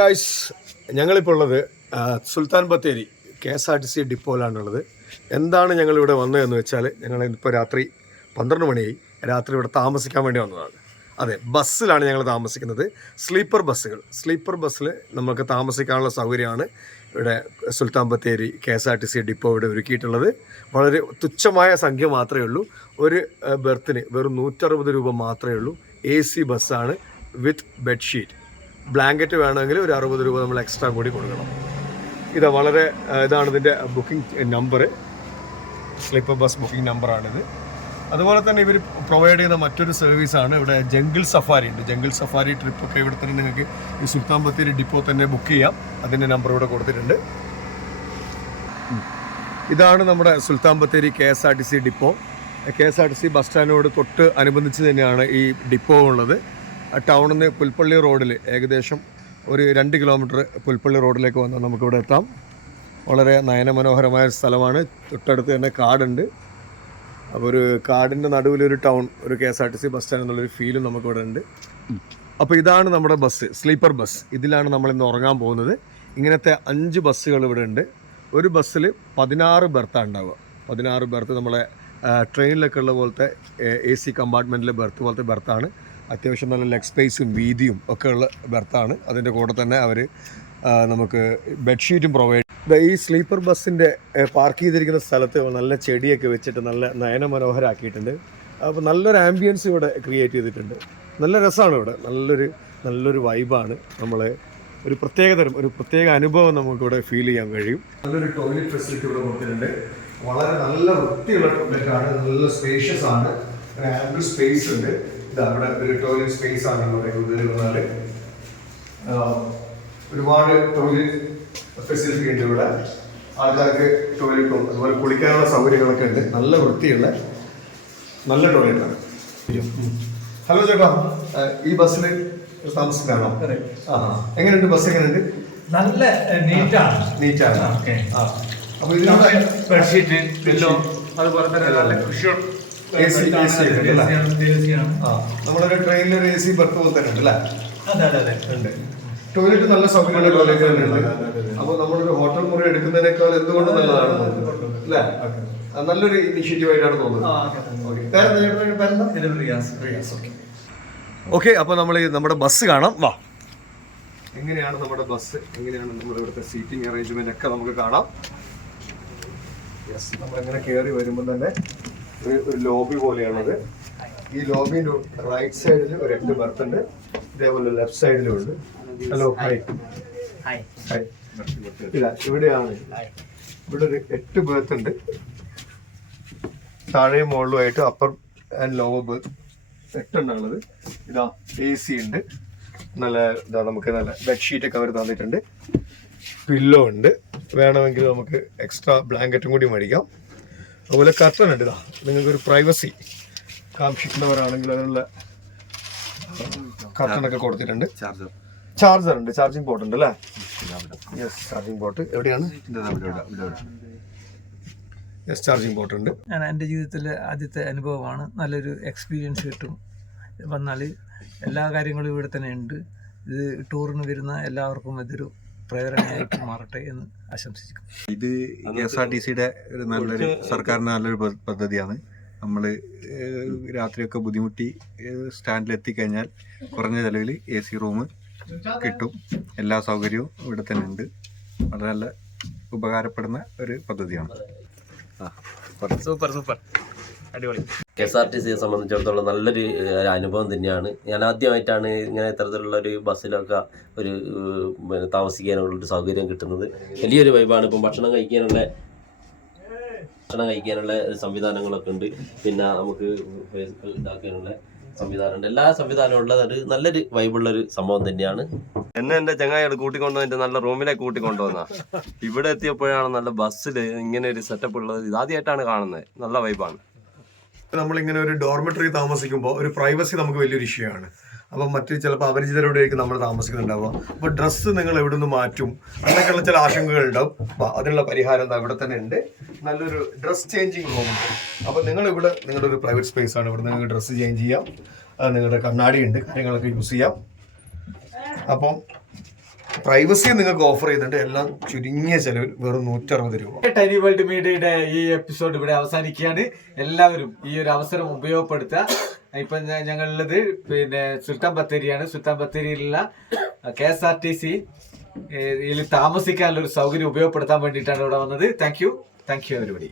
Guys ഞങ്ങളിപ്പോൾ ഉള്ളത് Sultan Bathery K S R T C ഡിപ്പോയിലാണുള്ളത്. എന്താണ് ഞങ്ങളിവിടെ വന്നതെന്ന് വെച്ചാൽ ഞങ്ങൾ ഇപ്പോൾ രാത്രി പന്ത്രണ്ട് മണിയായി. രാത്രി ഇവിടെ താമസിക്കാൻ വേണ്ടി വന്നതാണ്. അതെ ബസ്സിലാണ് ഞങ്ങൾ താമസിക്കുന്നത്. സ്ലീപ്പർ ബസ്സുകൾ. സ്ലീപ്പർ ബസ്സിൽ നമുക്ക് താമസിക്കാനുള്ള സൗകര്യമാണ് ഇവിടെ Sultan Bathery K S R T C depot ഇവിടെ ഒരുക്കിയിട്ടുള്ളത്. വളരെ തുച്ഛമായ സംഖ്യ മാത്രമേ ഉള്ളൂ. ഒരു ബെർത്തിന് വെറും നൂറ്ററുപത് രൂപ മാത്രമേ ഉള്ളൂ. എ സി ബസ്സാണ് വിത്ത് ബെഡ്ഷീറ്റ്. ബ്ലാങ്കറ്റ് വേണമെങ്കിൽ ഒരു അറുപത് രൂപ നമ്മൾ എക്സ്ട്രാ കൂടി കൊടുക്കണം. ഇത് വളരെ ഇതാണ് ഇതിന്റെ booking number sleeper bus booking നമ്പറാണിത് അതുപോലെ തന്നെ ഇവർ പ്രൊവൈഡ് ചെയ്യുന്ന മറ്റൊരു സർവീസാണ് ഇവിടെ ജംഗിൾ സഫാരി ഉണ്ട്. ജംഗിൾ സഫാരി ട്രിപ്പൊക്കെ ഇവിടെ തന്നെ നിങ്ങൾക്ക് ഈ സുൽത്താൻ ബത്തേരി ഡിപ്പോ തന്നെ ബുക്ക് ചെയ്യാം. അതിന്റെ നമ്പർ ഇവിടെ കൊടുത്തിട്ടുണ്ട്. ഇതാണ് നമ്മുടെ Sultan Bathery K S R T C depot K S R T C bus സ്റ്റാൻഡിനോട് തൊട്ട് അനുബന്ധിച്ച് തന്നെയാണ് ഈ ഡിപ്പോ ഉള്ളത്. ടൗണിൽ നിന്ന് പുൽപ്പള്ളി റോഡിൽ ഏകദേശം ഒരു രണ്ട് കിലോമീറ്റർ പുൽപ്പള്ളി റോഡിലേക്ക് വന്നാൽ നമുക്കിവിടെ എത്താം. വളരെ നയനമനോഹരമായ സ്ഥലമാണ്. തൊട്ടടുത്ത് തന്നെ കാടുണ്ട്. അപ്പോൾ ഒരു കാടിന്റെ നടുവിലൊരു ടൗൺ ഒരു K S R T C bus stand എന്നുള്ളൊരു ഫീലും നമുക്കിവിടെ ഉണ്ട്. അപ്പോൾ ഇതാണ് നമ്മുടെ ബസ് സ്ലീപ്പർ ബസ്. ഇതിലാണ് നമ്മൾ ഇന്ന് ഉറങ്ങാൻ പോകുന്നത്. ഇങ്ങനത്തെ അഞ്ച് ബസ്സുകൾ ഇവിടെ ഉണ്ട്. ഒരു ബസ്സിൽ പതിനാറ് ബെർത്താണ് ഉണ്ടാവുക. പതിനാറ് ബെർത്ത് നമ്മളെ ട്രെയിനിലൊക്കെ ഉള്ള പോലത്തെ എ സി കമ്പാർട്ട്മെന്റിലെ ബെർത്ത് പോലത്തെ ബെർത്താണ് അത്യാവശ്യം നല്ല ലെഗ് സ്പേസും വീതിയും ഒക്കെ ഉള്ള ബെർത്താണ്. അതിന്റെ കൂടെ തന്നെ അവർ നമുക്ക് ബെഡ്ഷീറ്റും പ്രൊവൈഡ് ഈ സ്ലീപ്പർ ബസ്സിന്റെ പാർക്ക് ചെയ്തിരിക്കുന്ന സ്ഥലത്ത് നല്ല ചെടിയൊക്കെ വെച്ചിട്ട് നല്ല നയനമനോഹരാക്കിയിട്ടുണ്ട്. അപ്പോൾ നല്ലൊരു ആംബിയൻസ് ഇവിടെ ക്രിയേറ്റ് ചെയ്തിട്ടുണ്ട്. നല്ല രസമാണ് ഇവിടെ. നല്ലൊരു നല്ലൊരു വൈബാണ് നമ്മൾ ഒരു പ്രത്യേകതരം ഒരു പ്രത്യേക അനുഭവം നമുക്കിവിടെ ഫീൽ ചെയ്യാൻ കഴിയും. നല്ലൊരു ടോയ്ലറ്റ് ഫെസിലിറ്റി ഇവിടെ കൊടുത്തിട്ടുണ്ട്. വളരെ നല്ല വൃത്തിയുള്ള ടോയ്ലറ്റ് ആണ്. നല്ല സ്പേഷ്യസ് ആണ്. ആംബിൾ സ്പേസ് ഉണ്ട്. ഇത് അവിടെ ഒരു ടോയ്ലറ്റ് സ്പേസ് ആണ് ഇവിടെ ഉള്ളിൽ ഒരുപാട് ടോയ്ലറ്റ് ഫെസിലിറ്റി ഉണ്ട് ഇവിടെ. ആൾക്കാർക്ക് ടോയ്ലറ്റും അതുപോലെ കുളിക്കാനുള്ള സൗകര്യങ്ങളൊക്കെ ഉണ്ട്. നല്ല വൃത്തിയുള്ള നല്ല ടോയ്ലറ്റാണ് ഹലോ ചേട്ടാ. ഈ ബസ്സിൽ താമസിക്കാണോ? ആ എങ്ങനെയുണ്ട്? ബസ് എങ്ങനെയുണ്ട്? നല്ല നീറ്റാണ്. നീറ്റാണ്. ഓക്കെ. ആ അപ്പോൾ ബെഡ്ഷീറ്റ് അതുപോലെ തന്നെ നല്ല കുഷ്യൻ AC AC ഒക്കെ അല്ലേ? ആ നമ്മളൊരു ട്രെയിനിൽ ഒരു എ സി ബർത്ത് പോലെ തന്നെ ഉണ്ട് അല്ലേ? അതെ അതെ അതെ. ഉണ്ട്. ടോയ്ലറ്റ് നല്ല സൗകര്യമുള്ള ടോയ്ലറ്റ് തന്നെ ഉണ്ട് അപ്പോൾ നമ്മളൊരു ഹോട്ടൽ മുറി എടുക്കുന്നതിനേക്കാൾ എന്തുകൊണ്ട് നല്ലതാണ് അല്ലേ? നല്ലൊരു ഇനിഷ്യേറ്റീവ് ആയിട്ടാണ് തോന്നുന്നത്. ഓക്കെ അപ്പോൾ നമ്മൾ നമ്മുടെ ബസ് കാണാം. വാ. എങ്ങനെയാണ് നമ്മുടെ ബസ് എങ്ങനെയാണ് നമ്മുടെ ഇവിടുത്തെ സീറ്റിംഗ് അറേഞ്ച്മെന്റ് ഒക്കെ നമുക്ക് കാണാം? യെസ് നമ്മൾ എങ്ങനെ കയറി വരുമ്പോൾ തന്നെ ഒരു ഒരു ലോബി പോലെയാണത്. ഈ ലോബിന്റെ റൈറ്റ് സൈഡിൽ ഒരു എട്ട് ബർത്ത് ഉണ്ട് ഇതേപോലെ ലെഫ്റ്റ് സൈഡിലും ഉണ്ട്. ഹലോ ഹായ് ഹായ് ഇല്ല ഇവിടെയാണ്. ഇവിടെ ഒരു എട്ട് ബർത്ത് ഉണ്ട്. താഴെ മുകളിലുമായിട്ട് അപ്പർ ആൻഡ് ലോവർ ബർത്ത് എട്ടെണ്ണുള്ളത് ഇതാ എ സി ഉണ്ട്. നല്ല ഇതാ നമുക്ക് നല്ല ബെഡ്ഷീറ്റ് ഒക്കെ അവർ തന്നിട്ടുണ്ട്. പില്ലോ ഉണ്ട്. വേണമെങ്കിൽ നമുക്ക് എക്സ്ട്രാ ബ്ലാങ്കറ്റും കൂടി മേടിക്കാം. അതുപോലെ കർട്ടൻ ഉണ്ട് ഇതാ. നിങ്ങൾക്ക് ഒരു പ്രൈവസി കാക്ഷിക്കുന്നവരാണെങ്കിൽ അതിനുള്ള കർട്ടനൊക്കെ കൊടുത്തിട്ടുണ്ട്. ചാർജർ ഉണ്ട് ചാർജിങ് പോർട്ട് ഉണ്ട് അല്ലേ? യെസ് ചാർജിങ് പോർട്ട് എവിടെയാണ്? യെസ് ചാർജിങ് പോർട്ട് ഉണ്ട്. ഞാൻ എന്റെ ജീവിതത്തിലെ ആദ്യത്തെ അനുഭവമാണ്. നല്ലൊരു എക്സ്പീരിയൻസ് കിട്ടും. വന്നാൽ എല്ലാ കാര്യങ്ങളും ഇവിടെ തന്നെ ഉണ്ട്. ഇത് ടൂറിന് വരുന്ന എല്ലാവർക്കും ഇതൊരു പ്രേരണയായിട്ട് മാറട്ടെ എന്ന് ആശംസിക്കുന്നു. ഇത് കെ എസ് ആർ ടി സിയുടെ ഒരു നല്ലൊരു സർക്കാരിന്റെ നല്ലൊരു പദ്ധതിയാണ്. നമ്മൾ രാത്രിയൊക്കെ ബുദ്ധിമുട്ടി സ്റ്റാൻഡിൽ എത്തിക്കഴിഞ്ഞാൽ കുറഞ്ഞ ചെലവിൽ എ സി റൂം കിട്ടും. എല്ലാ സൗകര്യവും ഇവിടെ തന്നെ ഉണ്ട്. വളരെ നല്ല ഉപകാരപ്പെടുന്ന ഒരു പദ്ധതിയാണ്. Super super. അടിപൊളി. കെ എസ് ആർ ടി സിയെ സംബന്ധിച്ചിടത്തോളം നല്ലൊരു അനുഭവം തന്നെയാണ്. ഞാൻ ആദ്യമായിട്ടാണ് ഇങ്ങനെ ഇത്തരത്തിലുള്ള ഒരു ബസ്സിലൊക്കെ ഒരു താമസിക്കാനുള്ള ഒരു സൗകര്യം കിട്ടുന്നത്. വലിയൊരു വൈബാണ് ഇപ്പം ഭക്ഷണം കഴിക്കാനുള്ള ഭക്ഷണം കഴിക്കാനുള്ള സംവിധാനങ്ങളൊക്കെ ഉണ്ട്. പിന്നെ നമുക്ക് ഇതാക്കാനുള്ള സംവിധാനമുണ്ട്. എല്ലാ സംവിധാനവും ഉള്ള ഒരു നല്ലൊരു വൈബുള്ള ഒരു സംഭവം തന്നെയാണ്. എന്നെ എന്റെ ചങ്ങായിയോട് കൂട്ടിക്കൊണ്ടുവന്നിട്ട് നല്ല റൂമിലേക്ക് കൂട്ടിക്കൊണ്ടുവന്ന. ഇവിടെ എത്തിയപ്പോഴാണ് നല്ല ബസ്സിൽ ഇങ്ങനെ ഒരു സെറ്റപ്പ് ഉള്ളത്. ഇതാദ്യമായിട്ടാണ് കാണുന്നത്. നല്ല വൈബാണ്. നമ്മളിങ്ങനെ ഒരു ഡോർമെറ്ററി താമസിക്കുമ്പോൾ ഒരു പ്രൈവസി നമുക്ക് വലിയൊരു ഇഷ്യൂ ആണ്. അപ്പം മറ്റ് ചിലപ്പോൾ അപരിചിതരോടെയായിരിക്കും നമ്മൾ താമസിക്കുന്നുണ്ടാവുക. അപ്പോൾ ഡ്രസ്സ് നിങ്ങൾ എവിടെ നിന്ന് മാറ്റും? അങ്ങനെയൊക്കെയുള്ള ചില ആശങ്കകൾ ഉണ്ടാവും. അതിനുള്ള പരിഹാരം എന്താ ഇവിടെ തന്നെ ഉണ്ട്. നല്ലൊരു ഡ്രസ് ചേഞ്ചിങ് റൂം ഉണ്ട്. അപ്പോൾ നിങ്ങൾ ഇവിടെ നിങ്ങളുടെ ഒരു പ്രൈവറ്റ് സ്പേസ് ആണ്. ഇവിടെ നിങ്ങൾക്ക് ഡ്രസ്സ് ചേഞ്ച് ചെയ്യാം. നിങ്ങളുടെ കണ്ണാടി ഉണ്ട്. കാര്യങ്ങളൊക്കെ യൂസ് ചെയ്യാം. അപ്പം പ്രൈവസി നിങ്ങൾക്ക് ഓഫർ ചെയ്യുന്നുണ്ട്. എല്ലാം ചുരുങ്ങിയ ചെലവിൽ വെറും നൂറ്ററുപത് രൂപ. ടൈനി വേൾഡ് മീഡിയയുടെ ഈ എപ്പിസോഡ് ഇവിടെ അവസാനിക്കുകയാണ്. എല്ലാവരും ഈ ഒരു അവസരം ഉപയോഗപ്പെടുത്തുക. ഇപ്പൊ ഞങ്ങളുള്ളത് പിന്നെ സുൽത്താൻ ബത്തേരിയാണ്. Sultan ബത്തേരിയിലുള്ള K S R T C ഇതിൽ താമസിക്കാനുള്ള ഒരു സൗകര്യം ഉപയോഗപ്പെടുത്താൻ വേണ്ടിയിട്ടാണ് ഇവിടെ വന്നത്. Thank you thank you everybody